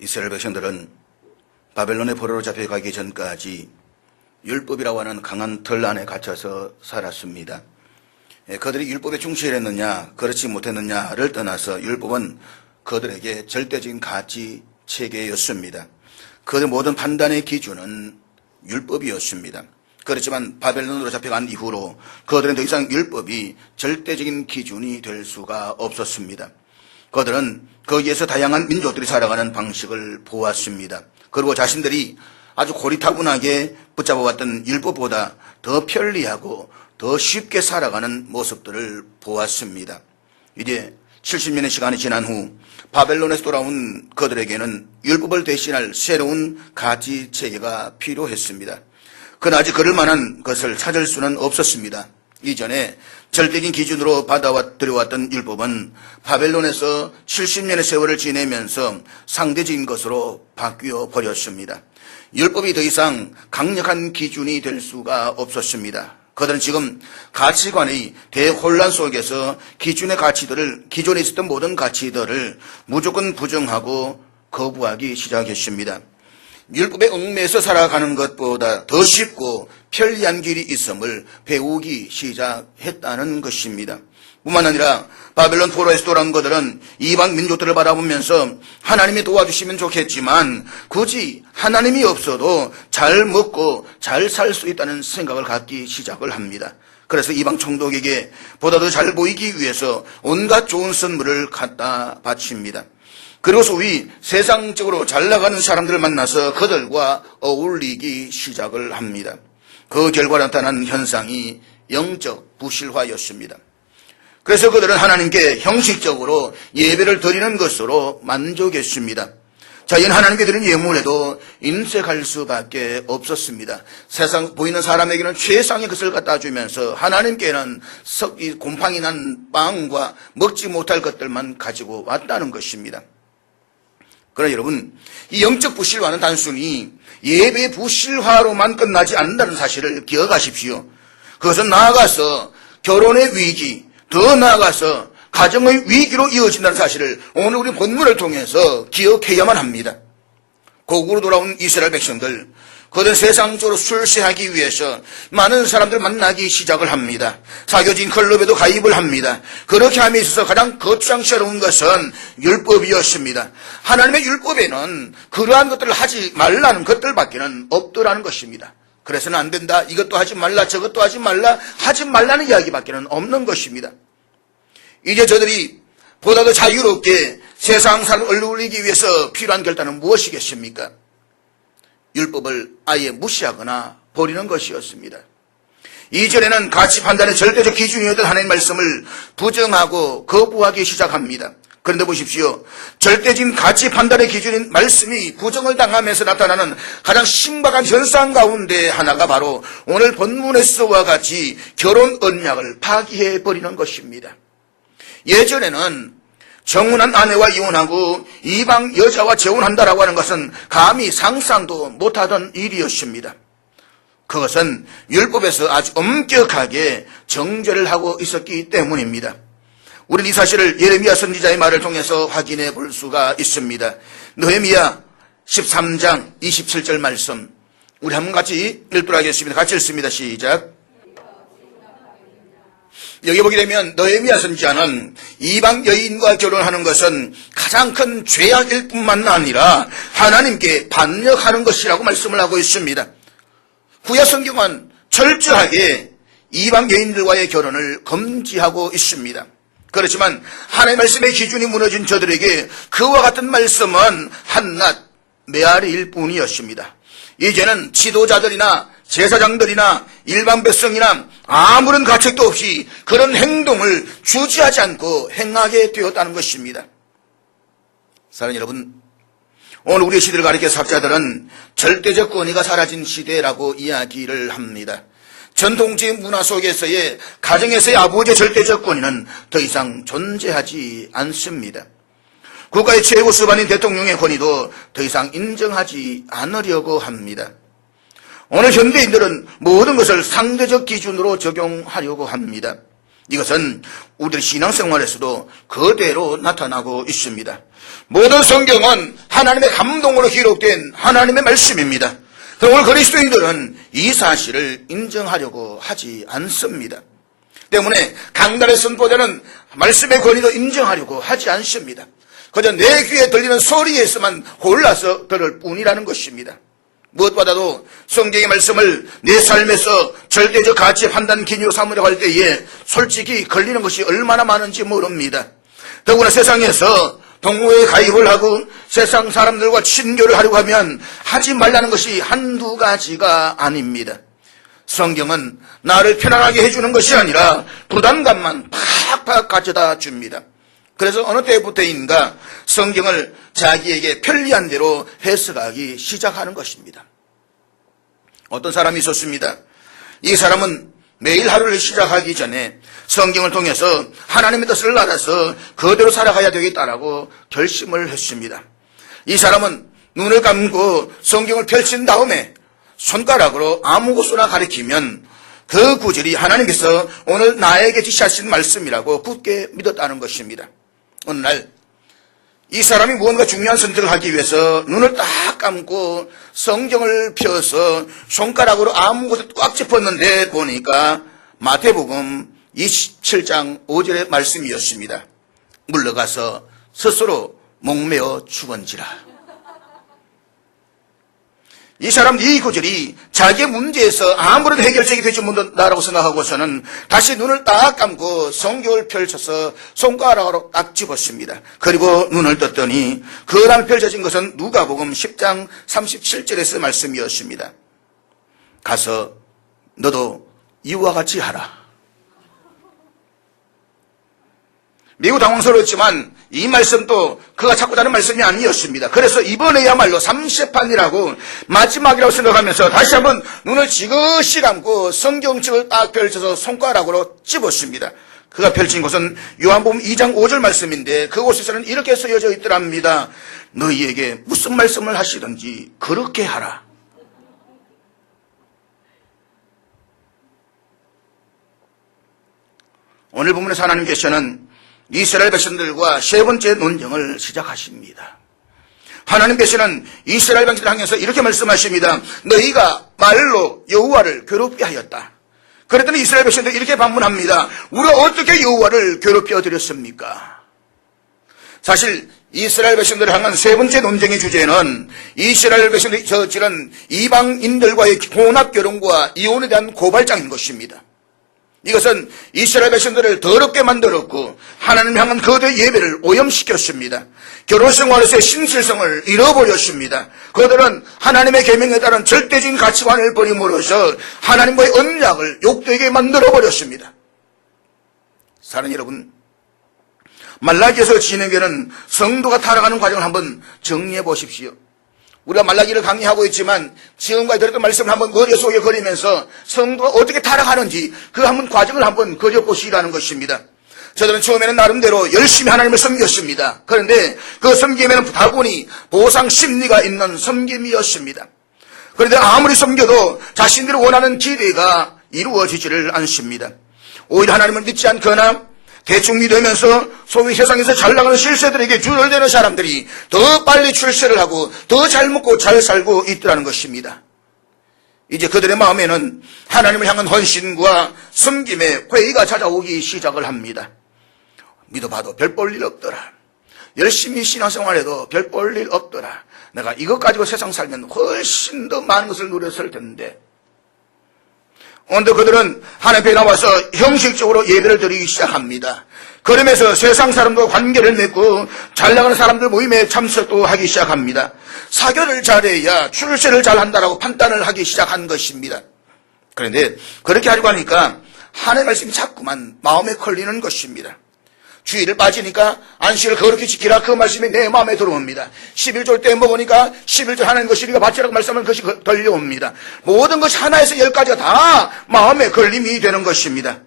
이스라엘 백성들은 바벨론의 포로로 잡혀가기 전까지 율법이라고 하는 강한 틀 안에 갇혀서 살았습니다. 그들이 율법에 충실했느냐 그렇지 못했느냐를 떠나서 율법은 그들에게 절대적인 가치 체계였습니다. 그들의 모든 판단의 기준은 율법이었습니다. 그렇지만 바벨론으로 잡혀간 이후로 그들은 더 이상 율법이 절대적인 기준이 될 수가 없었습니다. 그들은 거기에서 다양한 민족들이 살아가는 방식을 보았습니다. 그리고 자신들이 아주 고리타분하게 붙잡아왔던 율법보다 더 편리하고 더 쉽게 살아가는 모습들을 보았습니다. 이제 70년의 시간이 지난 후 바벨론에서 돌아온 그들에게는 율법을 대신할 새로운 가치 체계가 필요했습니다. 그러나 아직 그럴 만한 것을 찾을 수는 없었습니다. 이전에 절대적인 기준으로 받아들여왔던 율법은 바벨론에서 70년의 세월을 지내면서 상대적인 것으로 바뀌어 버렸습니다. 율법이 더 이상 강력한 기준이 될 수가 없었습니다. 그들은 지금 가치관의 대혼란 속에서 기존에 있었던 모든 가치들을 무조건 부정하고 거부하기 시작했습니다. 율법에 얽매여서 살아가는 것보다 더 쉽고 편리한 길이 있음을 배우기 시작했다는 것입니다. 뿐만 아니라 바벨론 포로에서 돌아온 그들은 이방 민족들을 바라보면서 하나님이 도와주시면 좋겠지만 굳이 하나님이 없어도 잘 먹고 잘 살 수 있다는 생각을 갖기 시작을 합니다. 그래서 이방 총독에게 보다 더 잘 보이기 위해서 온갖 좋은 선물을 갖다 바칩니다. 그리고 소위 세상적으로 잘 나가는 사람들을 만나서 그들과 어울리기 시작을 합니다. 그 결과 나타난 현상이 영적 부실화였습니다. 그래서 그들은 하나님께 형식적으로 예배를 드리는 것으로 만족했습니다. 자, 이는 하나님께 드린 예물에도 인색할 수밖에 없었습니다. 세상 보이는 사람에게는 최상의 것을 갖다 주면서 하나님께는 곰팡이 난 빵과 먹지 못할 것들만 가지고 왔다는 것입니다. 그러나 여러분, 이 영적 부실화는 단순히 예배 부실화로만 끝나지 않는다는 사실을 기억하십시오. 그것은 나아가서 결혼의 위기, 더 나아가서 가정의 위기로 이어진다는 사실을 오늘 우리 본문을 통해서 기억해야만 합니다. 고국으로 돌아온 이스라엘 백성들, 그들 세상적으로 출세하기 위해서 많은 사람들 만나기 시작을 합니다. 사교진 클럽에도 가입을 합니다. 그렇게 함에 있어서 가장 거창스러운 것은 율법이었습니다. 하나님의 율법에는 그러한 것들을 하지 말라는 것들밖에는 없더라는 것입니다. 그래서는 안 된다, 이것도 하지 말라, 저것도 하지 말라는 이야기밖에는 없는 것입니다. 이제 저들이 보다 더 자유롭게 세상 삶을 어울리기 위해서 필요한 결단은 무엇이겠습니까? 율법을 아예 무시하거나 버리는 것이었습니다. 이전에는 가치 판단의 절대적 기준이었던 하나님의 말씀을 부정하고 거부하기 시작합니다. 그런데 보십시오. 절대적인 가치 판단의 기준인 말씀이 부정을 당하면서 나타나는 가장 심각한 현상 가운데 하나가 바로 오늘 본문에서와 같이 결혼 언약을 파기해버리는 것입니다. 예전에는 정혼한 아내와 이혼하고 이방 여자와 재혼한다라고 하는 것은 감히 상상도 못하던 일이었습니다. 그것은 율법에서 아주 엄격하게 정죄를 하고 있었기 때문입니다. 우리는 이 사실을 예레미야 선지자의 말을 통해서 확인해 볼 수가 있습니다. 느헤미야 13장 27절 말씀, 우리 한번 같이 읽도록 하겠습니다. 같이 읽습니다. 시작. 여기 보게 되면 느헤미야 선지자는 이방 여인과 결혼하는 것은 가장 큰 죄악일 뿐만 아니라 하나님께 반역하는 것이라고 말씀을 하고 있습니다. 구약 성경은 철저하게 이방 여인들과의 결혼을 금지하고 있습니다. 그렇지만 하나님의 말씀의 기준이 무너진 저들에게 그와 같은 말씀은 한낱 메아리일 뿐이었습니다. 이제는 지도자들이나 제사장들이나 일반 백성이나 아무런 가책도 없이 그런 행동을 주지하지 않고 행하게 되었다는 것입니다. 사랑하는 여러분, 오늘 우리의 시대를 가리켜서 학자들은 절대적 권위가 사라진 시대라고 이야기를 합니다. 전통적인 문화 속에서의 가정에서의 아버지의 절대적 권위는 더 이상 존재하지 않습니다. 국가의 최고 수반인 대통령의 권위도 더 이상 인정하지 않으려고 합니다. 오늘 현대인들은 모든 것을 상대적 기준으로 적용하려고 합니다. 이것은 우리의 신앙생활에서도 그대로 나타나고 있습니다. 모든 성경은 하나님의 감동으로 기록된 하나님의 말씀입니다. 오늘 그리스도인들은 이 사실을 인정하려고 하지 않습니다. 때문에 강단의 선포자는 말씀의 권위도 인정하려고 하지 않습니다. 그저 내 귀에 들리는 소리에서만 골라서 들을 뿐이라는 것입니다. 무엇보다도 성경의 말씀을 내 삶에서 절대적 가치 판단 기준으로 삼으려고 할 때에 솔직히 걸리는 것이 얼마나 많은지 모릅니다. 더구나 세상에서 동호회에 가입을 하고 세상 사람들과 친교를 하려고 하면 하지 말라는 것이 한두 가지가 아닙니다. 성경은 나를 편안하게 해주는 것이 아니라 부담감만 팍팍 가져다 줍니다. 그래서 어느 때부터인가 성경을 자기에게 편리한 대로 해석하기 시작하는 것입니다. 어떤 사람이 있었습니다. 이 사람은 매일 하루를 시작하기 전에 성경을 통해서 하나님의 뜻을 알아서 그대로 살아가야 되겠다라고 결심을 했습니다. 이 사람은 눈을 감고 성경을 펼친 다음에 손가락으로 아무 곳이나 가리키면 그 구절이 하나님께서 오늘 나에게 지시하신 말씀이라고 굳게 믿었다는 것입니다. 어느 날 이 사람이 무언가 중요한 선택을 하기 위해서 눈을 딱 감고 성경을 펴서 손가락으로 아무 곳에 꽉 짚었는데 보니까 마태복음 27장 5절의 말씀이었습니다. 물러가서 스스로 목매어 죽은지라. 이 사람 이 구절이 자기의 문제에서 아무런 해결책이 되지 못한다라고 생각하고서는 다시 눈을 딱 감고 성경을 펼쳐서 손가락으로 딱 집었습니다. 그리고 눈을 떴더니 그 다음 펼쳐진 것은 누가복음 10장 37절에서 말씀이었습니다. 가서 너도 이와 같이 하라. 매우 당황스러웠지만 이 말씀도 그가 찾고 다른 말씀이 아니었습니다. 그래서 이번에야말로 삼시판이라고 마지막이라고 생각하면서 다시 한번 눈을 지그시 감고 성경책을 딱 펼쳐서 손가락으로 집었습니다. 그가 펼친 곳은 요한복음 2장 5절 말씀인데 그곳에서는 이렇게 쓰여져 있더랍니다. 너희에게 무슨 말씀을 하시든지 그렇게 하라. 오늘 본문에서 하나님께서는 이스라엘 백성들과 세 번째 논쟁을 시작하십니다. 하나님께서는 이스라엘 백성들을 향해서 이렇게 말씀하십니다. 너희가 말로 여호와를 괴롭게 하였다. 그랬더니 이스라엘 백성들이 이렇게 반문합니다. 우리가 어떻게 여호와를 괴롭혀 드렸습니까? 사실 이스라엘 백성들을 향한 세 번째 논쟁의 주제는 이스라엘 백성들이 저지른 이방인들과의 혼합결혼과 이혼에 대한 고발장인 것입니다. 이것은 이스라엘 백성들을 더럽게 만들었고 하나님 향한 그들의 예배를 오염시켰습니다. 결혼생활에서의 신실성을 잃어버렸습니다. 그들은 하나님의 계명에 따른 절대적인 가치관을 버림으로써 하나님과의 언약을 욕되게 만들어버렸습니다. 사랑하는 여러분, 말라기에서 진행되는 성도가 타락하는 과정을 한번 정리해 보십시오. 우리가 말라기를 강의하고 있지만 지금까지 들었던 말씀을 한번 머릿속에 그리면서 성도가 어떻게 타락하는지 그 한번 과정을 한번 그려보시라는 것입니다. 저들은 처음에는 나름대로 열심히 하나님을 섬겼습니다. 그런데 그 섬김에는 다분히 보상 심리가 있는 섬김이었습니다. 그런데 아무리 섬겨도 자신들이 원하는 기대가 이루어지지를 않습니다. 오히려 하나님을 믿지 않거나 대충 믿으면서 소위 세상에서 잘 나가는 실세들에게 줄을 대는 사람들이 더 빨리 출세를 하고 더 잘 먹고 잘 살고 있더라는 것입니다. 이제 그들의 마음에는 하나님을 향한 헌신과 섬김의 회의가 찾아오기 시작을 합니다. 믿어봐도 별 볼 일 없더라. 열심히 신앙생활해도 별 볼 일 없더라. 내가 이것 가지고 세상 살면 훨씬 더 많은 것을 누렸을 텐데. 그런데 그들은 하나님 앞에 나와서 형식적으로 예배를 드리기 시작합니다. 그러면서 세상 사람들과 관계를 맺고 잘 나가는 사람들 모임에 참석도 하기 시작합니다. 사교를 잘해야 출세를 잘한다라고 판단을 하기 시작한 것입니다. 그런데 그렇게 하려고 하니까 하나님의 말씀이 자꾸만 마음에 걸리는 것입니다. 주일을 빠지니까 안식을 거룩히 지키라, 그 말씀이 내 마음에 들어옵니다. 11절 때 먹으니까 11절 하나님 것이 우리가 바치라고 말씀하는 것이 들려옵니다. 모든 것이 하나에서 10가지가 다 마음에 걸림이 되는 것입니다.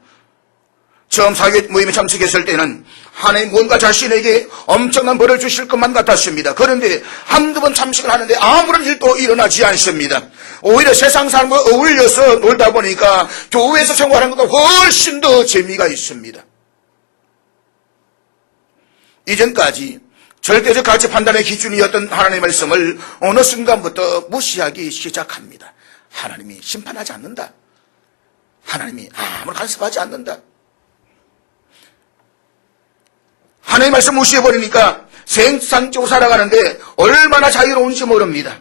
처음 사교 모임에 참석했을 때는 하나님 뭔가 자신에게 엄청난 벌을 주실 것만 같았습니다. 그런데 한두 번 참석을 하는데 아무런 일도 일어나지 않습니다. 오히려 세상 사람과 어울려서 놀다 보니까 교회에서 생활하는 것보다 훨씬 더 재미가 있습니다. 이전까지 절대적 가치 판단의 기준이었던 하나님의 말씀을 어느 순간부터 무시하기 시작합니다. 하나님이 심판하지 않는다. 하나님이 아무런 간섭하지 않는다. 하나님의 말씀 무시해버리니까 생산적으로 살아가는데 얼마나 자유로운지 모릅니다.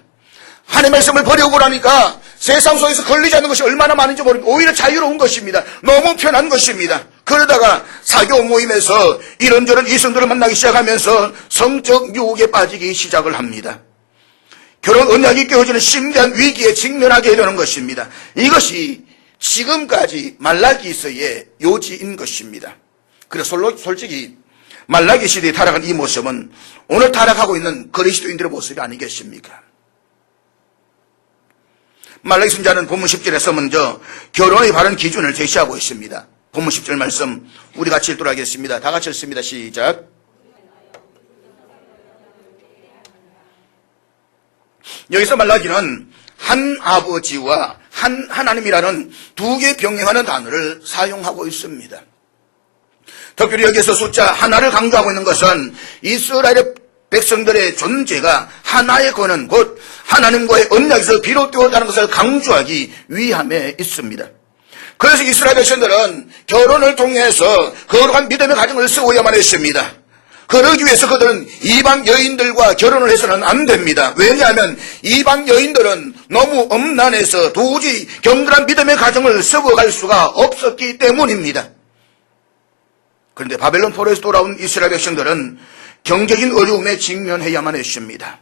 하나님의 말씀을 버리고 나니까 세상 속에서 걸리지 않는 것이 얼마나 많은지 모릅니다. 오히려 자유로운 것입니다. 너무 편한 것입니다. 그러다가 사교 모임에서 이런저런 이성들을 만나기 시작하면서 성적 유혹에 빠지기 시작을 합니다. 결혼 언약이 깨어지는 심대한 위기에 직면하게 되는 것입니다. 이것이 지금까지 말라기서의 요지인 것입니다. 그래서 솔직히 말라기 시대에 타락한 이 모습은 오늘 타락하고 있는 그리스도인들의 모습이 아니겠습니까? 말라기 선지자는 본문 10절에서 먼저 결혼의 바른 기준을 제시하고 있습니다. 본문 10절 말씀 우리 같이 읽도록 하겠습니다. 다 같이 읽습니다. 시작. 여기서 말라기는 한 아버지와 한 하나님이라는 두 개 병행하는 단어를 사용하고 있습니다. 특별히 여기서 숫자 하나를 강조하고 있는 것은 이스라엘의 백성들의 존재가 하나의 권한 곧 하나님과의 언약에서 비롯되었다는 것을 강조하기 위함에 있습니다. 그래서 이스라엘 백성들은 결혼을 통해서 거룩한 믿음의 가정을 세워야만 했습니다. 그러기 위해서 그들은 이방 여인들과 결혼을 해서는 안 됩니다. 왜냐하면 이방 여인들은 너무 엄난해서 도저히 경건한 믿음의 가정을 세워갈 수가 없었기 때문입니다. 그런데 바벨론 포로에서 돌아온 이스라엘 백성들은 경제적인 어려움에 직면해야만 했습니다.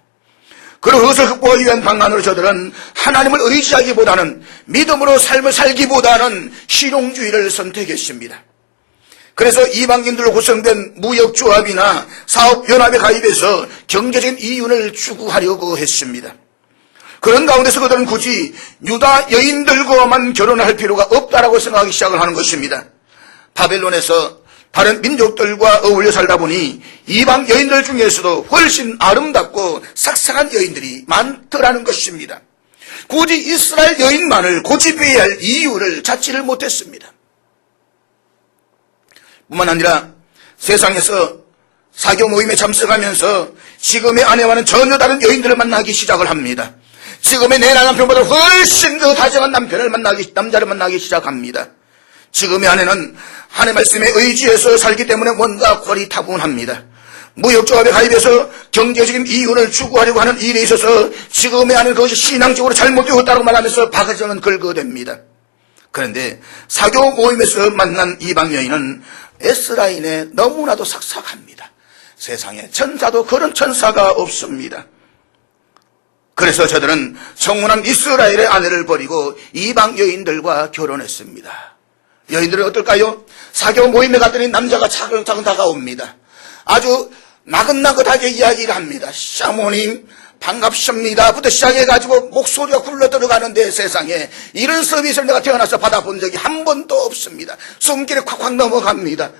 그리고 그것을 극복하기 위한 방안으로 저들은 하나님을 의지하기보다는 믿음으로 삶을 살기보다는 실용주의를 선택했습니다. 그래서 이방인들로 구성된 무역조합이나 사업연합에 가입해서 경제적인 이윤을 추구하려고 했습니다. 그런 가운데서 그들은 굳이 유다 여인들과만 결혼할 필요가 없다라고 생각하기 시작을 하는 것입니다. 바벨론에서 다른 민족들과 어울려 살다 보니 이방 여인들 중에서도 훨씬 아름답고 삭삭한 여인들이 많더라는 것입니다. 굳이 이스라엘 여인만을 고집해야 할 이유를 찾지를 못했습니다. 뿐만 아니라 세상에서 사교 모임에 참석하면서 지금의 아내와는 전혀 다른 여인들을 만나기 시작을 합니다. 지금의 내 남편보다 훨씬 더 다정한 남자를 만나기 시작합니다. 지금의 아내는 하나님의 말씀에 의지해서 살기 때문에 뭔가 고리타분합니다. 무역조합에 가입해서 경제적인 이윤을 추구하려고 하는 일에 있어서 지금의 아내는 그것이 신앙적으로 잘못되었다고 말하면서 박아정은 긁어댑니다. 그런데 사교 모임에서 만난 이방 여인은 S라인에 너무나도 삭삭합니다. 세상에 천사도 그런 천사가 없습니다. 그래서 저들은 청혼한 이스라엘의 아내를 버리고 이방 여인들과 결혼했습니다. 여인들은 어떨까요? 사교 모임에 갔더니 남자가 차근차근 다가옵니다. 아주 나긋나긋하게 이야기를 합니다. 샤모님 반갑습니다 부터 시작해가지고 목소리가 굴러 들어가는데 세상에 이런 서비스를 내가 태어나서 받아본 적이 한 번도 없습니다. 숨길에 콱콱 넘어갑니다.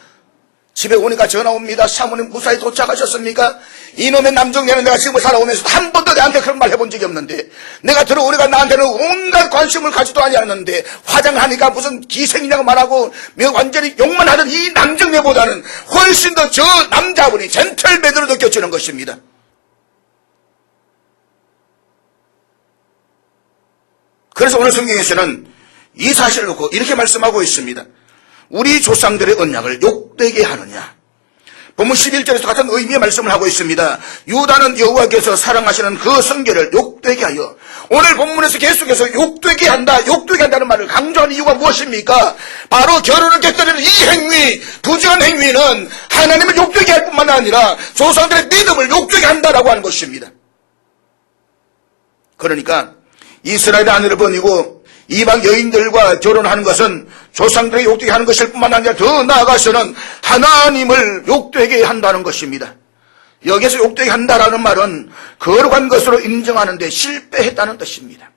집에 오니까 전화 옵니다. 사모님 무사히 도착하셨습니까? 이놈의 남정네는 내가 지금 살아오면서 한 번도 내한테 그런 말 해본 적이 없는데 내가 들어오니까 나한테는 온갖 관심을 가지도 아니하는데 화장하니까 무슨 기생이냐고 말하고 완전히 욕만 하던 이 남정네보다는 훨씬 더 저 남자분이 젠틀맨으로 느껴지는 것입니다. 그래서 오늘 성경에서는 이 사실을 놓고 이렇게 말씀하고 있습니다. 우리 조상들의 언약을 욕되게 하느냐. 본문 11절에서 같은 의미의 말씀을 하고 있습니다. 유다는 여호와께서 사랑하시는 그 성결을 욕되게 하여. 오늘 본문에서 계속해서 욕되게 한다는 말을 강조하는 이유가 무엇입니까? 바로 결혼을 깨뜨리는 이 행위, 부정한 행위는 하나님을 욕되게 할 뿐만 아니라 조상들의 믿음을 욕되게 한다라고 하는 것입니다. 그러니까 이스라엘의 아내를 버리고 이방 여인들과 결혼하는 것은 조상들의 욕되게 하는 것일 뿐만 아니라 더 나아가서는 하나님을 욕되게 한다는 것입니다. 여기서 욕되게 한다라는 말은 거룩한 것으로 인정하는 데 실패했다는 뜻입니다.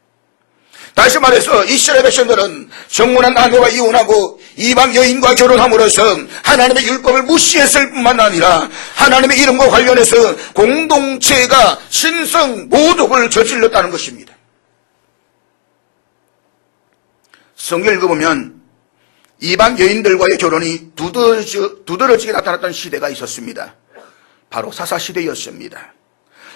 다시 말해서 이스라엘 백성들은 정혼한 아내와 이혼하고 이방 여인과 결혼함으로써 하나님의 율법을 무시했을 뿐만 아니라 하나님의 이름과 관련해서 공동체가 신성 모독을 저질렀다는 것입니다. 성경 읽어보면 이방 여인들과의 결혼이 두드러지게 나타났던 시대가 있었습니다. 바로 사사시대였습니다.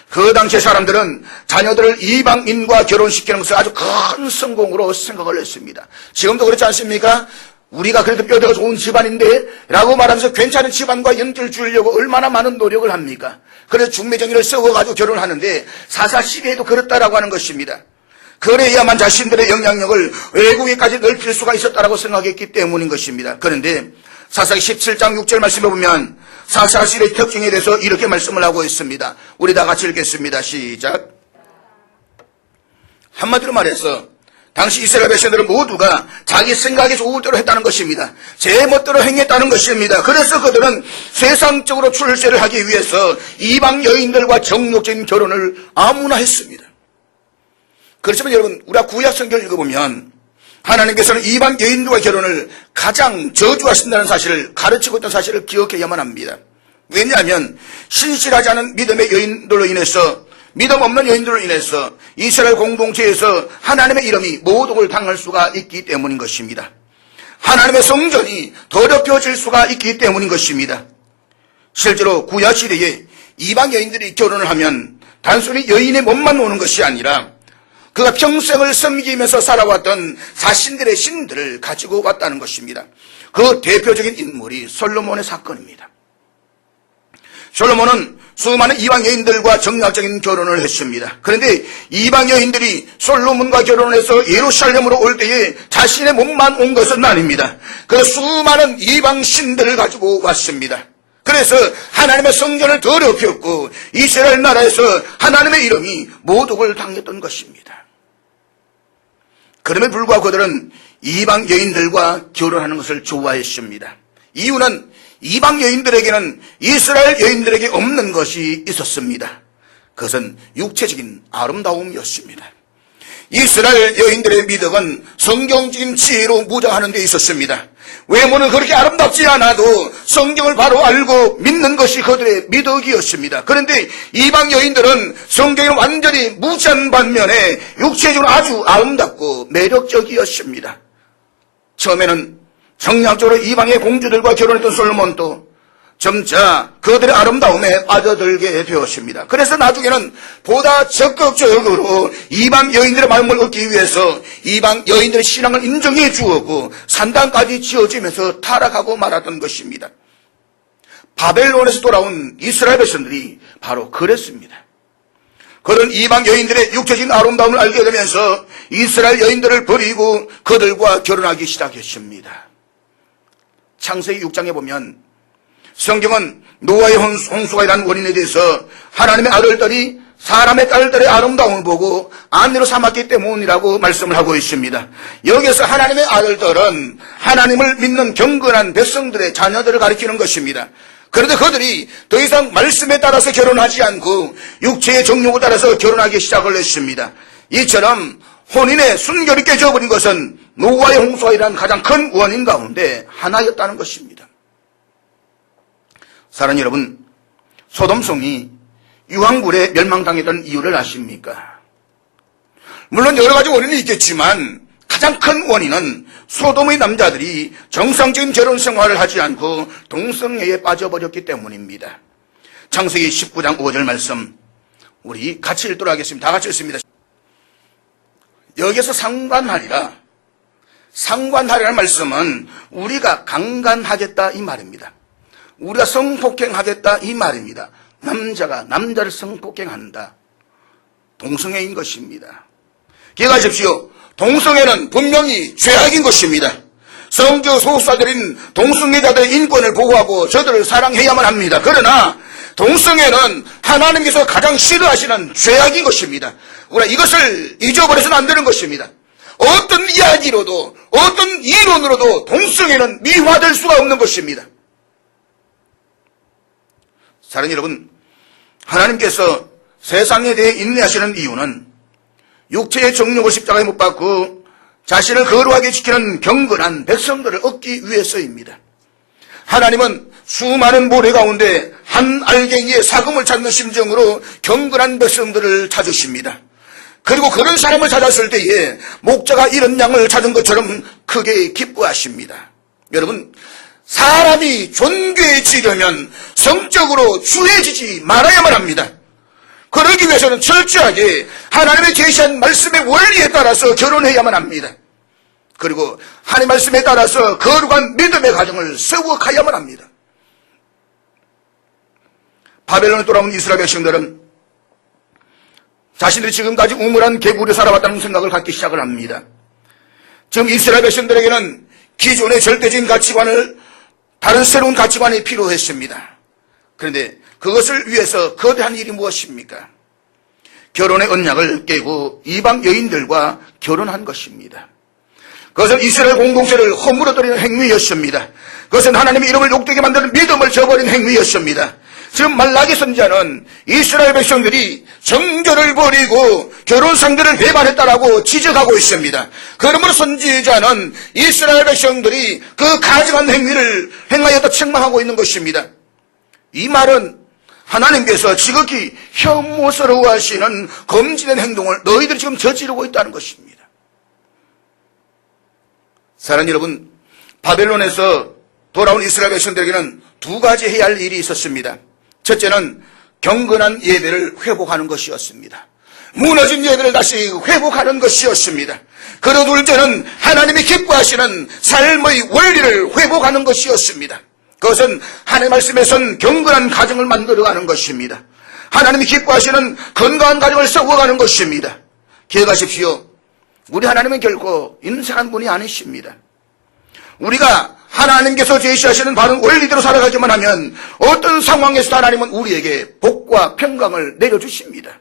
그 당시의 사람들은 자녀들을 이방인과 결혼시키는 것을 아주 큰 성공으로 생각을 했습니다. 지금도 그렇지 않습니까? 우리가 그래도 뼈대가 좋은 집안인데 라고 말하면서 괜찮은 집안과 연결 주려고 얼마나 많은 노력을 합니까? 그래서 중매정의를 썩어가지고 결혼하는데 사사시대에도 그렇다라고 하는 것입니다. 그래야만 자신들의 영향력을 외국에까지 넓힐 수가 있었다라고 생각했기 때문인 것입니다. 그런데 사사기 17장 6절 말씀에 보면 사사시대의 특징에 대해서 이렇게 말씀을 하고 있습니다. 우리 다 같이 읽겠습니다. 시작. 한마디로 말해서 당시 이스라엘 백성들은 모두가 자기 생각이 좋을 대로 했다는 것입니다. 제 멋대로 행했다는 것입니다. 그래서 그들은 세상적으로 출세를 하기 위해서 이방 여인들과 정욕적인 결혼을 아무나 했습니다. 그렇지만 여러분, 우리가 구약 성경을 읽어보면 하나님께서는 이방 여인들과 결혼을 가장 저주하신다는 사실을 가르치고 있던 사실을 기억해야만 합니다. 왜냐하면 신실하지 않은 믿음의 여인들로 인해서, 믿음 없는 여인들로 인해서 이스라엘 공동체에서 하나님의 이름이 모독을 당할 수가 있기 때문인 것입니다. 하나님의 성전이 더럽혀질 수가 있기 때문인 것입니다. 실제로 구약 시대에 이방 여인들이 결혼을 하면 단순히 여인의 몸만 오는 것이 아니라 그가 평생을 섬기면서 살아왔던 자신들의 신들을 가지고 왔다는 것입니다. 그 대표적인 인물이 솔로몬의 사건입니다. 솔로몬은 수많은 이방 여인들과 정략적인 결혼을 했습니다. 그런데 이방 여인들이 솔로몬과 결혼을 해서 예루살렘으로 올 때에 자신의 몸만 온 것은 아닙니다. 그 수많은 이방 신들을 가지고 왔습니다. 그래서 하나님의 성전을 더럽혔고 이스라엘 나라에서 하나님의 이름이 모독을 당했던 것입니다. 그럼에도 불구하고 그들은 이방 여인들과 결혼하는 것을 좋아했습니다. 이유는 이방 여인들에게는 이스라엘 여인들에게 없는 것이 있었습니다. 그것은 육체적인 아름다움이었습니다. 이스라엘 여인들의 미덕은 성경적인 지혜로 무장하는 데 있었습니다. 외모는 그렇게 아름답지 않아도 성경을 바로 알고 믿는 것이 그들의 미덕이었습니다. 그런데 이방 여인들은 성경을 완전히 무시한 반면에 육체적으로 아주 아름답고 매력적이었습니다. 처음에는 정략적으로 이방의 공주들과 결혼했던 솔로몬도 점차 그들의 아름다움에 빠져들게 되었습니다. 그래서 나중에는 보다 적극적으로 이방 여인들의 마음을 얻기 위해서 이방 여인들의 신앙을 인정해 주었고 산당까지 지어지면서 타락하고 말았던 것입니다. 바벨론에서 돌아온 이스라엘 백성들이 바로 그랬습니다. 그런 이방 여인들의 육체적인 아름다움을 알게 되면서 이스라엘 여인들을 버리고 그들과 결혼하기 시작했습니다. 창세기 6장에 보면 성경은 노아의 홍수가 일어난 원인에 대해서 하나님의 아들들이 사람의 딸들의 아름다움을 보고 아내로 삼았기 때문이라고 말씀을 하고 있습니다. 여기서 하나님의 아들들은 하나님을 믿는 경건한 백성들의 자녀들을 가리키는 것입니다. 그런데 그들이 더 이상 말씀에 따라서 결혼하지 않고 육체의 정욕을 따라서 결혼하기 시작을 했습니다. 이처럼 혼인의 순결이 깨져버린 것은 노아의 홍수가 일어난 가장 큰 원인 가운데 하나였다는 것입니다. 사랑하는 여러분, 소돔성이 유황불에 멸망당했던 이유를 아십니까? 물론 여러 가지 원인이 있겠지만 가장 큰 원인은 소돔의 남자들이 정상적인 결혼 생활을 하지 않고 동성애에 빠져버렸기 때문입니다. 창세기 19장 5절 말씀 우리 같이 읽도록 하겠습니다. 다 같이 읽습니다. 여기서 상관하리라. 상관하리라는 말씀은 우리가 강간하겠다 이 말입니다. 우리가 성폭행하겠다 이 말입니다. 남자가 남자를 성폭행한다. 동성애인 것입니다. 기억하십시오. 동성애는 분명히 죄악인 것입니다. 성적 소수자들인 동성애자들의 인권을 보호하고 저들을 사랑해야만 합니다. 그러나 동성애는 하나님께서 가장 싫어하시는 죄악인 것입니다. 우리가 이것을 잊어버려서는 안 되는 것입니다. 어떤 이야기로도 어떤 이론으로도 동성애는 미화될 수가 없는 것입니다. 사랑하는 여러분, 하나님께서 세상에 대해 인내하시는 이유는 육체의 정욕을 십자가에 못 박고 자신을 거룩하게 지키는 경건한 백성들을 얻기 위해서입니다. 하나님은 수많은 모래 가운데 한 알갱이의 사금을 찾는 심정으로 경건한 백성들을 찾으십니다. 그리고 그런 사람을 찾았을 때에 목자가 이런 양을 찾은 것처럼 크게 기뻐하십니다. 여러분, 사람이 존귀해지려면 성적으로 추해지지 말아야만 합니다. 그러기 위해서는 철저하게 하나님의 제시한 말씀의 원리에 따라서 결혼해야만 합니다. 그리고 하나님의 말씀에 따라서 거룩한 믿음의 가정을 세워가야만 합니다. 바벨론에 돌아온 이스라엘 백성들은 자신들이 지금까지 우물한 개구리로 살아왔다는 생각을 갖기 시작을 합니다. 지금 이스라엘 백성들에게는 기존의 절대적인 가치관을 다른 새로운 가치관이 필요했습니다. 그런데 그것을 위해서 거대한 일이 무엇입니까? 결혼의 언약을 깨고 이방 여인들과 결혼한 것입니다. 그것은 이스라엘 공동체를 허물어뜨리는 행위였습니다. 그것은 하나님의 이름을 욕되게 만드는 믿음을 저버린 행위였습니다. 지금 말라기 선지자는 이스라엘 백성들이 정결을 버리고 결혼 상대를 배반했다라고 지적하고 있습니다. 그러므로 선지자는 이스라엘 백성들이 그 가증한 행위를 행하였다 책망하고 있는 것입니다. 이 말은 하나님께서 지극히 혐오스러워하시는 검증된 행동을 너희들이 지금 저지르고 있다는 것입니다. 사랑하는 여러분, 바벨론에서 돌아온 이스라엘 백성들에게는 두 가지 해야 할 일이 있었습니다. 첫째는 경건한 예배를 회복하는 것이었습니다. 무너진 예배를 다시 회복하는 것이었습니다. 그리고 둘째는 하나님이 기뻐하시는 삶의 원리를 회복하는 것이었습니다. 그것은 하나님의 말씀에 선 경건한 가정을 만들어가는 것입니다. 하나님이 기뻐하시는 건강한 가정을 세워가는 것입니다. 기억하십시오. 우리 하나님은 결코 인색한 분이 아니십니다. 우리가 하나님께서 제시하시는 바른 원리대로 살아가기만 하면 어떤 상황에서도 하나님은 우리에게 복과 평강을 내려주십니다.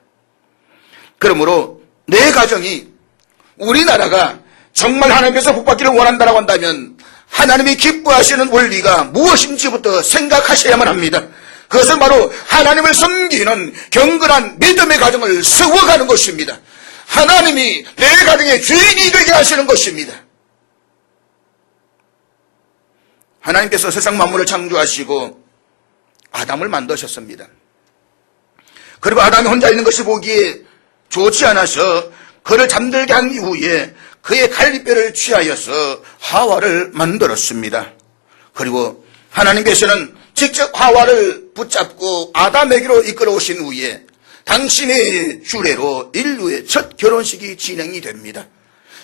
그러므로 내 가정이, 우리나라가 정말 하나님께서 복받기를 원한다고 한다면 하나님이 기뻐하시는 원리가 무엇인지부터 생각하셔야만 합니다. 그것은 바로 하나님을 섬기는 경건한 믿음의 가정을 세워가는 것입니다. 하나님이 내 가정의 주인이 되게 하시는 것입니다. 하나님께서 세상 만물을 창조하시고 아담을 만드셨습니다. 그리고 아담이 혼자 있는 것이 보기에 좋지 않아서 그를 잠들게 한 이후에 그의 갈빗뼈를 취하여서 하와를 만들었습니다. 그리고 하나님께서는 직접 하와를 붙잡고 아담에게로 이끌어 오신 후에 당신의 주례로 인류의 첫 결혼식이 진행이 됩니다.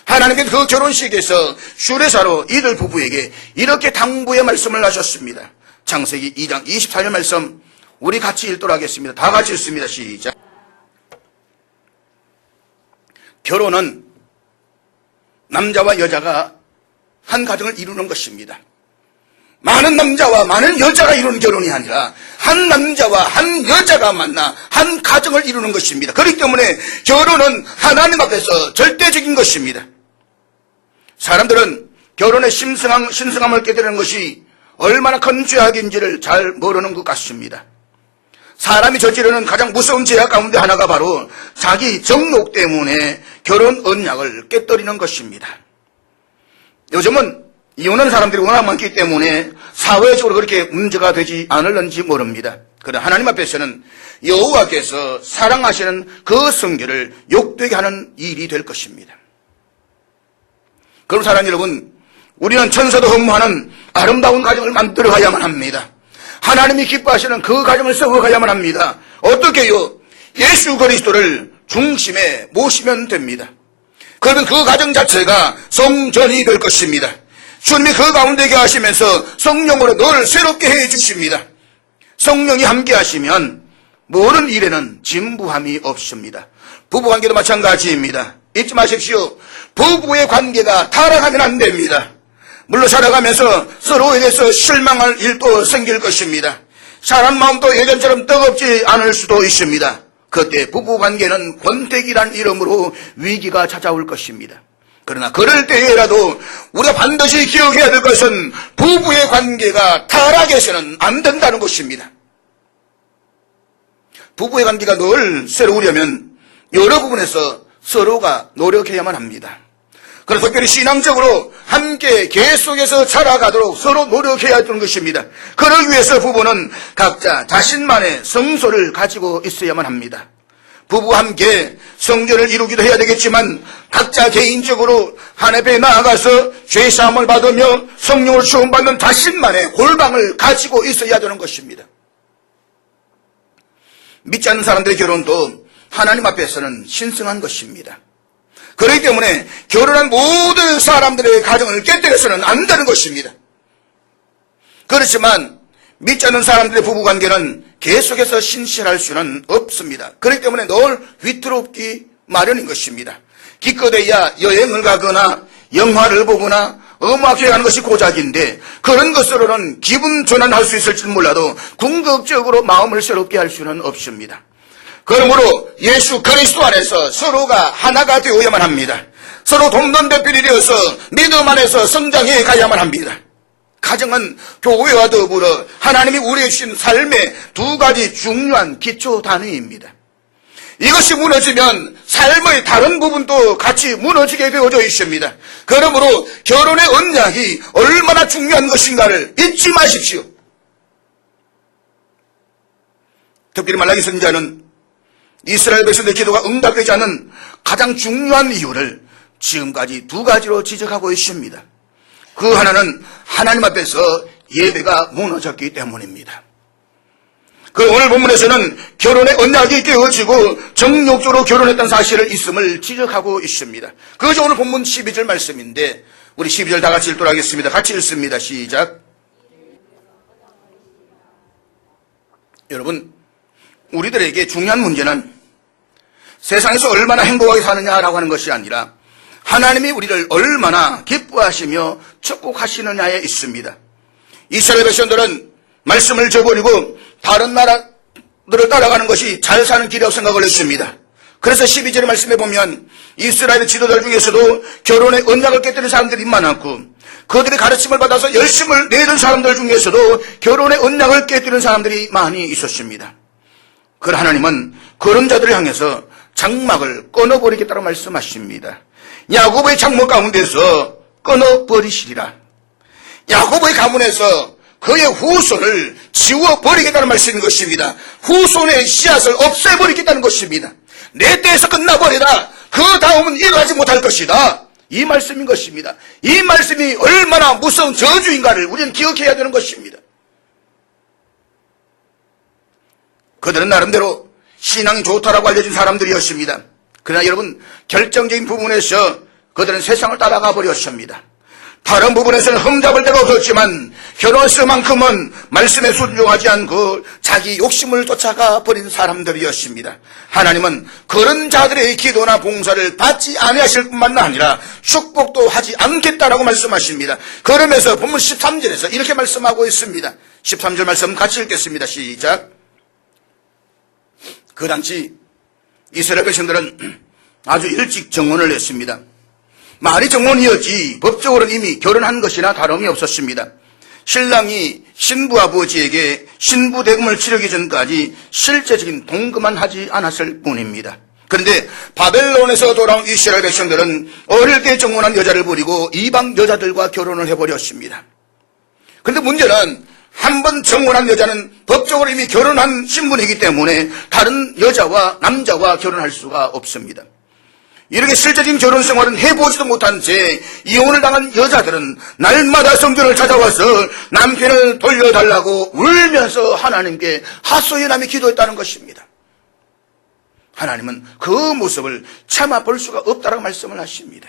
하나님께서 그 결혼식에서 수레사로 이들 부부에게 이렇게 당부의 말씀을 하셨습니다. 창세기 2장 24절 말씀 우리 같이 읽도록 하겠습니다. 다 같이 읽습니다. 시작. 결혼은 남자와 여자가 한 가정을 이루는 것입니다. 많은 남자와 많은 여자가 이루는 결혼이 아니라 한 남자와 한 여자가 만나 한 가정을 이루는 것입니다. 그렇기 때문에 결혼은 하나님 앞에서 절대적인 것입니다. 사람들은 결혼의 신성함을 깨달는 것이 얼마나 큰 죄악인지를 잘 모르는 것 같습니다. 사람이 저지르는 가장 무서운 죄악 가운데 하나가 바로 자기 정욕 때문에 결혼 언약을 깨뜨리는 것입니다. 요즘은 이혼한 사람들이 워낙 많기 때문에 사회적으로 그렇게 문제가 되지 않을는지 모릅니다. 그러나 하나님 앞에서는 여호와께서 사랑하시는 그 성결을 욕되게 하는 일이 될 것입니다. 그럼 사랑하는 여러분, 우리는 천사도 흠모하는 아름다운 가정을 만들어 가야만 합니다. 하나님이 기뻐하시는 그 가정을 세워가야만 합니다. 어떻게요? 예수 그리스도를 중심에 모시면 됩니다. 그러면 그 가정 자체가 성전이 될 것입니다. 주님이 그 가운데 계시면서 성령으로 늘 새롭게 해주십니다. 성령이 함께 하시면 모든 일에는 진부함이 없습니다. 부부관계도 마찬가지입니다. 잊지 마십시오. 부부의 관계가 타락하면 안 됩니다. 물론 살아가면서 서로에 대해서 실망할 일도 생길 것입니다. 사람 마음도 예전처럼 뜨겁지 않을 수도 있습니다. 그때 부부관계는 권태기란 이름으로 위기가 찾아올 것입니다. 그러나 그럴 때에라도 우리가 반드시 기억해야 될 것은 부부의 관계가 타락해서는 안 된다는 것입니다. 부부의 관계가 늘 새로우려면 여러 부분에서 서로가 노력해야만 합니다. 그래서 특별히 신앙적으로 함께 계속해서 자라가도록 서로 노력해야 하는 것입니다. 그러기 위해서 부부는 각자 자신만의 성소를 가지고 있어야만 합니다. 부부와 함께 성전을 이루기도 해야 되겠지만 각자 개인적으로 하나님께 나아가서 죄사함을 받으며 성령을 주원받는 자신만의 골방을 가지고 있어야 되는 것입니다. 믿지 않는 사람들의 결혼도 하나님 앞에서는 신성한 것입니다. 그렇기 때문에 결혼한 모든 사람들의 가정을 깨뜨려서는 안 되는 것입니다. 그렇지만 믿지 않는 사람들의 부부관계는 계속해서 신실할 수는 없습니다. 그렇기 때문에 늘 위태롭기 마련인 것입니다. 기껏해야 여행을 가거나 영화를 보거나 음악회 가는 것이 고작인데 그런 것으로는 기분 전환할 수 있을지 몰라도 궁극적으로 마음을 새롭게 할 수는 없습니다. 그러므로 예수 그리스도 안에서 서로가 하나가 되어야만 합니다. 서로 돕는 대필이 되어서 믿음 안에서 성장해 가야만 합니다. 가정은 교회와 더불어 하나님이 우리에게 주신 삶의 두 가지 중요한 기초 단위입니다. 이것이 무너지면 삶의 다른 부분도 같이 무너지게 되어져 있습니다. 그러므로 결혼의 언약이 얼마나 중요한 것인가를 잊지 마십시오. 특별히 말라기 선지자는 이스라엘 백성들의 기도가 응답되지 않는 가장 중요한 이유를 지금까지 두 가지로 지적하고 있습니다. 그 하나는 하나님 앞에서 예배가 무너졌기 때문입니다. 그 오늘 본문에서는 결혼의 언약이 깨어지고 정욕적으로 결혼했던 사실을 있음을 지적하고 있습니다. 그것이 오늘 본문 12절 말씀인데 우리 12절 다 같이 읽도록 하겠습니다. 같이 읽습니다. 시작. 여러분, 우리들에게 중요한 문제는 세상에서 얼마나 행복하게 사느냐라고 하는 것이 아니라 하나님이 우리를 얼마나 기뻐하시며 축복하시느냐에 있습니다. 이스라엘 백성들은 말씀을 저버리고 다른 나라들을 따라가는 것이 잘 사는 길이라고 생각을 했습니다. 그래서 12절의 말씀에 보면 이스라엘 지도자들 중에서도 결혼의 언약을 깨뜨린 사람들이 많았고 그들의 가르침을 받아서 열심을 내던 사람들 중에서도 결혼의 언약을 깨뜨린 사람들이 많이 있었습니다. 그러나 하나님은 그런 자들을 향해서 장막을 끊어버리겠다고 말씀하십니다. 야곱의 장막 가운데서 끊어버리시리라. 야곱의 가문에서 그의 후손을 지워버리겠다는 말씀인 것입니다. 후손의 씨앗을 없애버리겠다는 것입니다. 내 때에서 끝나버리라. 그 다음은 일어나지 못할 것이다. 이 말씀인 것입니다. 이 말씀이 얼마나 무서운 저주인가를 우리는 기억해야 되는 것입니다. 그들은 나름대로 신앙이 좋다라고 알려진 사람들이었습니다. 그러나 여러분, 결정적인 부분에서 그들은 세상을 따라가 버렸습니다. 다른 부분에서는 흠잡을 데가 없었지만 결혼했을만큼은 말씀에 순종하지 않고 자기 욕심을 쫓아가 버린 사람들이었습니다. 하나님은 그런 자들의 기도나 봉사를 받지 아니하실 뿐만 아니라 축복도 하지 않겠다라고 말씀하십니다. 그러면서 본문 13절에서 이렇게 말씀하고 있습니다. 13절 말씀 같이 읽겠습니다. 시작. 그 당시 이스라엘 백성들은 아주 일찍 정혼을 했습니다. 말이 정혼이었지 법적으로는 이미 결혼한 것이나 다름이 없었습니다. 신랑이 신부 아버지에게 신부 대금을 치르기 전까지 실제적인 동거만 하지 않았을 뿐입니다. 그런데 바벨론에서 돌아온 이스라엘 백성들은 어릴 때 정혼한 여자를 버리고 이방 여자들과 결혼을 해버렸습니다. 그런데 문제는 한 번 정혼한 여자는 법적으로 이미 결혼한 신분이기 때문에 다른 여자와 남자와 결혼할 수가 없습니다. 이렇게 실제적인 결혼 생활은 해보지도 못한 채 이혼을 당한 여자들은 날마다 성전을 찾아와서 남편을 돌려달라고 울면서 하나님께 하소연하며 기도했다는 것입니다. 하나님은 그 모습을 참아 볼 수가 없다라고 말씀을 하십니다.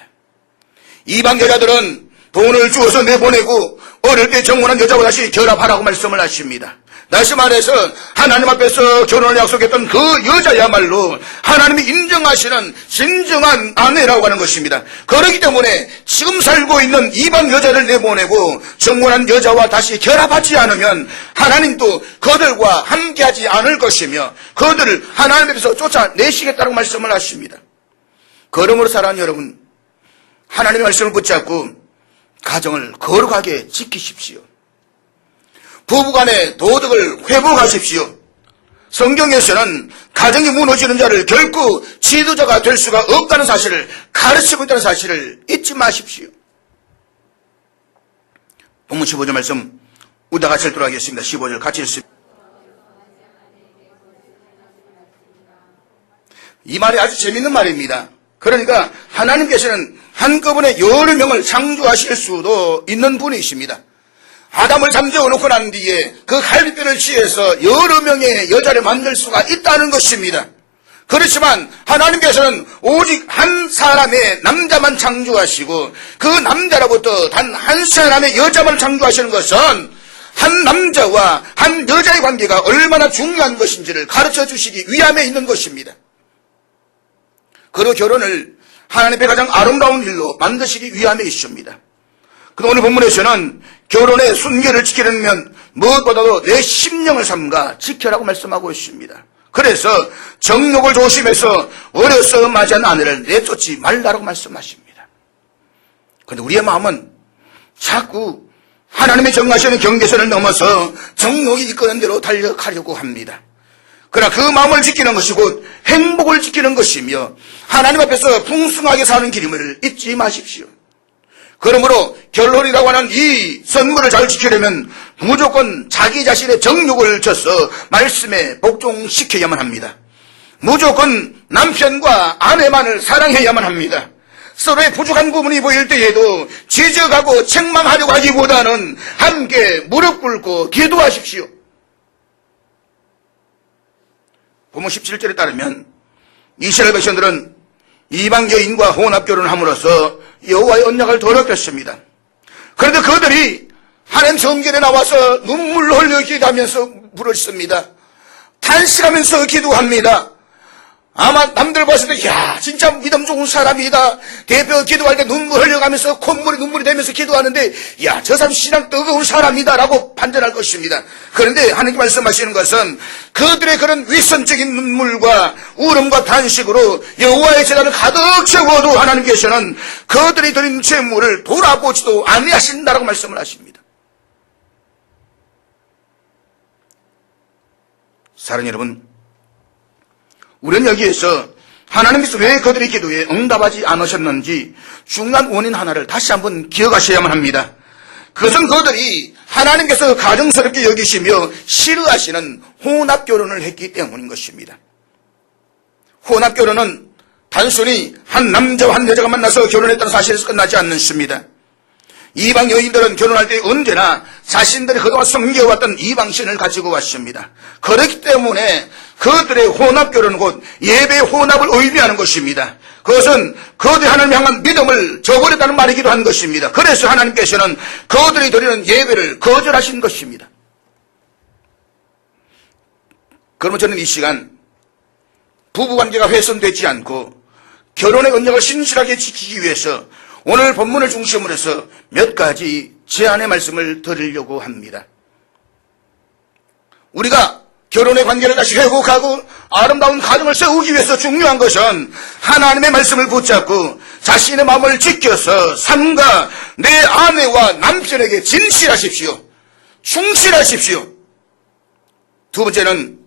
이방 여자들은 돈을 주어서 내보내고 어릴 때 정혼한 여자와 다시 결합하라고 말씀을 하십니다. 다시 말해서 하나님 앞에서 결혼을 약속했던 그 여자야말로 하나님이 인정하시는 진정한 아내라고 하는 것입니다. 그렇기 때문에 지금 살고 있는 이방 여자를 내보내고 정혼한 여자와 다시 결합하지 않으면 하나님도 그들과 함께하지 않을 것이며 그들을 하나님 앞에서 쫓아내시겠다고 말씀을 하십니다. 그러므로 사랑하는 여러분, 하나님의 말씀을 붙잡고 가정을 거룩하게 지키십시오. 부부간의 도덕을 회복하십시오. 성경에서는 가정이 무너지는 자를 결코 지도자가 될 수가 없다는 사실을 가르치고 있다는 사실을 잊지 마십시오. 본문 15절 말씀 우다 같이 읽도록 하겠습니다. 15절 같이 읽습니다. 이 말이 아주 재밌는 말입니다. 그러니까 하나님께서는 한꺼번에 여러 명을 창조하실 수도 있는 분이십니다. 아담을 잠재워 놓고 난 뒤에 그 갈비뼈를 취해서 여러 명의 여자를 만들 수가 있다는 것입니다. 그렇지만 하나님께서는 오직 한 사람의 남자만 창조하시고 그 남자로부터 단 한 사람의 여자만 창조하시는 것은 한 남자와 한 여자의 관계가 얼마나 중요한 것인지를 가르쳐 주시기 위함에 있는 것입니다. 그리고 결혼을 하나님의 가장 아름다운 일로 만드시기 위함에 있습니다. 그런데 오늘 본문에서는 결혼의 순결을 지키려면 무엇보다도 내 심령을 삼가 지켜라고 말씀하고 있습니다. 그래서 정욕을 조심해서 어려서 맞이한 아내를 내쫓지 말라고 말씀하십니다. 그런데 우리의 마음은 자꾸 하나님의 정하시는 경계선을 넘어서 정욕이 이끄는 대로 달려가려고 합니다. 그러나 그 마음을 지키는 것이 곧 행복을 지키는 것이며 하나님 앞에서 풍성하게 사는 길임을 잊지 마십시오. 그러므로 결혼이라고 하는 이 선물을 잘 지키려면 무조건 자기 자신의 정욕을 져서 말씀에 복종시켜야만 합니다. 무조건 남편과 아내만을 사랑해야만 합니다. 서로의 부족한 부분이 보일 때에도 지적하고 책망하려고 하기보다는 함께 무릎 꿇고 기도하십시오. 본문 17절에 따르면 이스라엘 백성들은 이방 여인과 혼합결혼을 함으로써 여호와의 언약을 더럽혔습니다. 그런데 그들이 하나님 성전에 나와서 눈물을 흘려 기도하면서 부르짖습니다. 탄식하면서 기도합니다. 아마 남들 봤을 때 야 진짜 믿음 좋은 사람이다. 대표 기도할 때 눈물 흘려가면서 콧물이 눈물이 되면서 기도하는데 야 저 사람 신앙 뜨거운 사람이다 라고 판단할 것입니다. 그런데 하나님 말씀하시는 것은 그들의 그런 위선적인 눈물과 울음과 탄식으로 여호와의 제단을 가득 채워도 하나님께서는 그들이 드린 제물을 돌아보지도 아니하신다라고 말씀을 하십니다. 사랑하는 여러분, 우리는 여기에서 하나님께서 왜 그들의 기도에 응답하지 않으셨는지 중요한 원인 하나를 다시 한번 기억하셔야만 합니다. 그것은 그들이 하나님께서 가정스럽게 여기시며 싫어하시는 혼합결혼을 했기 때문인 것입니다. 혼합결혼은 단순히 한 남자와 한 여자가 만나서 결혼했다는 사실에서 끝나지 않습니다. 이방 여인들은 결혼할 때 언제나 자신들이 그동안 섬겨왔던 이방신을 가지고 왔습니다. 그렇기 때문에 그들의 혼합결혼은 곧 예배의 혼합을 의미하는 것입니다. 그것은 그들이 하나님 향한 믿음을 저버렸다는 말이기도 한 것입니다. 그래서 하나님께서는 그들이 드리는 예배를 거절하신 것입니다. 그러면 저는 이 시간 부부관계가 훼손되지 않고 결혼의 언약을 신실하게 지키기 위해서 오늘 본문을 중심으로 해서 몇 가지 제안의 말씀을 드리려고 합니다. 우리가 결혼의 관계를 다시 회복하고 아름다운 가정을 세우기 위해서 중요한 것은 하나님의 말씀을 붙잡고 자신의 마음을 지켜서 삼가 내 아내와 남편에게 진실하십시오. 충실하십시오. 두 번째는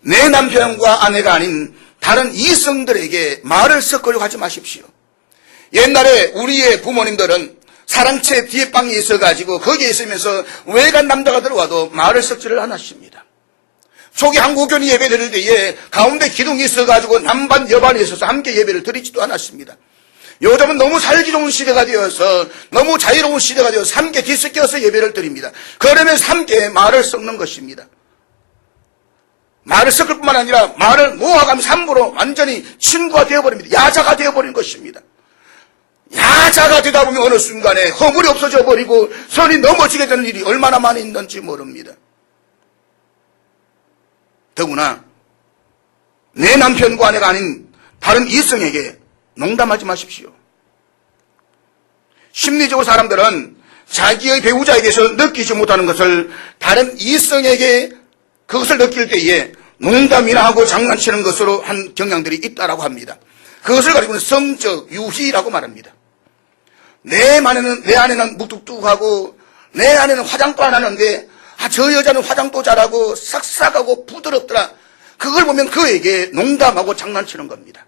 내 남편과 아내가 아닌 다른 이성들에게 말을 섞으려고 하지 마십시오. 옛날에 우리의 부모님들은 사랑채 뒤에 방이 있어가지고 거기에 있으면서 외간 남자가 들어와도 말을 섞지를 않았습니다. 초기 한국교회 예배 드릴 때에 가운데 기둥이 있어가지고 남반 여반이 있어서 함께 예배를 드리지도 않았습니다. 요즘은 너무 살기 좋은 시대가 되어서 너무 자유로운 시대가 되어서 함께 뒤섞여서 예배를 드립니다. 그러면서 함께 말을 섞는 것입니다. 말을 섞을 뿐만 아니라 말을 모아가면서 함부로 완전히 친구가 되어버립니다. 야자가 되어버린 것입니다. 야자가 되다 보면 어느 순간에 허물이 없어져 버리고 선이 넘어지게 되는 일이 얼마나 많이 있는지 모릅니다. 더구나 내 남편과 아내가 아닌 다른 이성에게 농담하지 마십시오. 심리적으로 사람들은 자기의 배우자에게서 느끼지 못하는 것을 다른 이성에게 그것을 느낄 때에 농담이나 하고 장난치는 것으로 한 경향들이 있다라고 합니다. 그것을 가지고는 성적 유희라고 말합니다. 내 아내는 묵뚝뚝하고 내 아내는 화장도 안 하는데 저 여자는 화장도 잘하고 싹싹하고 부드럽더라. 그걸 보면 그에게 농담하고 장난치는 겁니다.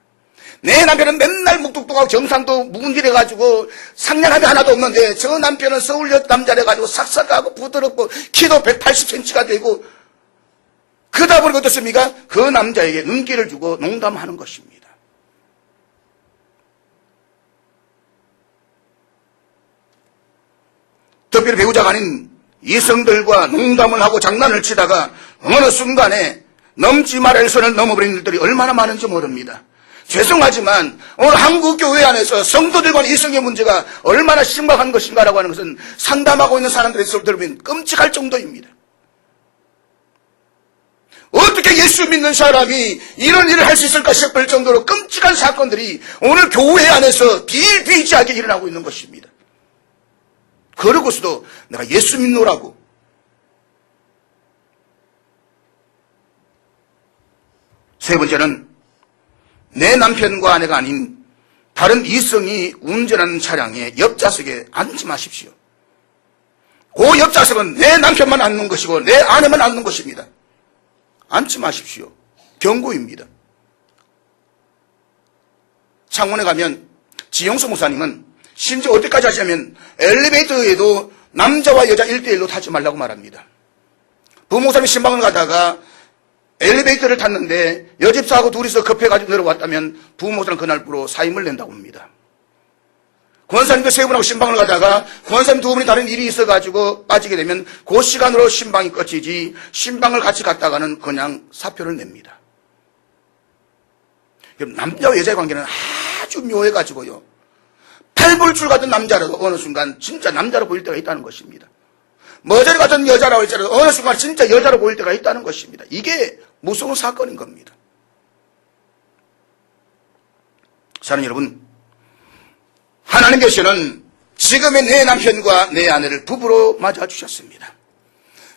내 남편은 맨날 묵뚝뚝하고 경상도 묵은질해가지고 상냥함이 하나도 없는데 저 남편은 서울 남자래가지고 싹싹하고 부드럽고 키도 180cm가 되고 그러다 보니까 어떻습니까? 그 남자에게 은기를 주고 농담하는 것입니다. 특별히 배우자가 아닌 이성들과 농담을 하고 장난을 치다가 어느 순간에 넘지 말아야 선을 넘어버린 일들이 얼마나 많은지 모릅니다. 죄송하지만 오늘 한국 교회 안에서 성도들 간 이성의 문제가 얼마나 심각한 것인가라고 하는 것은 상담하고 있는 사람들의 소리를 들으면 끔찍할 정도입니다. 어떻게 예수 믿는 사람이 이런 일을 할 수 있을까 싶을 정도로 끔찍한 사건들이 오늘 교회 안에서 비일비재하게 일어나고 있는 것입니다. 그러고서도 내가 예수 믿노라고. 세 번째는 내 남편과 아내가 아닌 다른 이성이 운전하는 차량의 옆좌석에 앉지 마십시오. 그 옆좌석은 내 남편만 앉는 것이고 내 아내만 앉는 것입니다. 앉지 마십시오. 경고입니다. 창원에 가면 지용수 목사님은 심지어 어디까지 하시냐면 엘리베이터에도 남자와 여자 1대1로 타지 말라고 말합니다. 부목사님이 신방을 가다가 엘리베이터를 탔는데 여집사하고 둘이서 급해가지고 내려왔다면 부목사는 그날부로 사임을 낸다고 합니다. 권사님도 세 분하고 신방을 가다가 권사님 두 분이 다른 일이 있어가지고 빠지게 되면 그 시간으로 신방이 끝이지 신방을 같이 갔다가는 그냥 사표를 냅니다. 남자와 여자의 관계는 아주 묘해가지고요. 팔불출 같은 남자라도 어느 순간 진짜 남자로 보일 때가 있다는 것입니다. 머저리 같은 여자라고 할지라도 어느 순간 진짜 여자로 보일 때가 있다는 것입니다. 이게 무서운 사건인 겁니다. 사랑하는 여러분, 하나님께서는 지금의 내 남편과 내 아내를 부부로 맞아주셨습니다.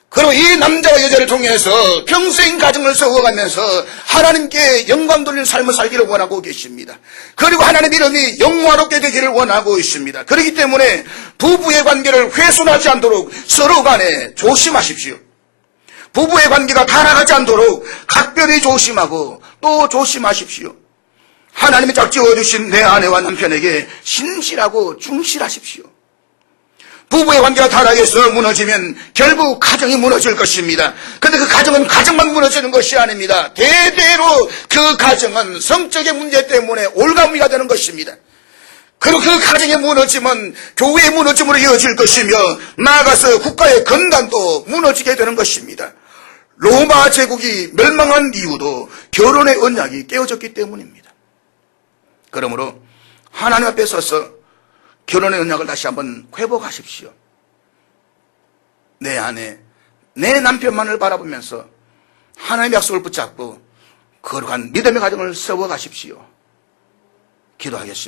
그리고 이 남자와 여자를 통해서 평생 가정을 세워가면서 하나님께 영광 돌리는 삶을 살기를 원하고 계십니다. 그리고 하나님 이름이 영화롭게 되기를 원하고 있습니다. 그렇기 때문에 부부의 관계를 훼손하지 않도록 서로 간에 조심하십시오. 부부의 관계가 타락하지 않도록 각별히 조심하고 또 조심하십시오. 하나님이 짝지어주신 내 아내와 남편에게 신실하고 충실하십시오. 부부의 관계가 타락해서 무너지면 결국 가정이 무너질 것입니다. 그런데 그 가정은 가정만 무너지는 것이 아닙니다. 대대로 그 가정은 성적인 문제 때문에 올가미가 되는 것입니다. 그리고 그 가정이 무너지면 교회의 무너짐으로 이어질 것이며 나아가서 국가의 건강도 무너지게 되는 것입니다. 로마 제국이 멸망한 이유도 결혼의 언약이 깨어졌기 때문입니다. 그러므로 하나님 앞에 서서 결혼의 언약을 다시 한번 회복하십시오. 내 아내, 내 남편만을 바라보면서 하나님의 약속을 붙잡고 거룩한 믿음의 가정을 세워가십시오. 기도하겠습니다.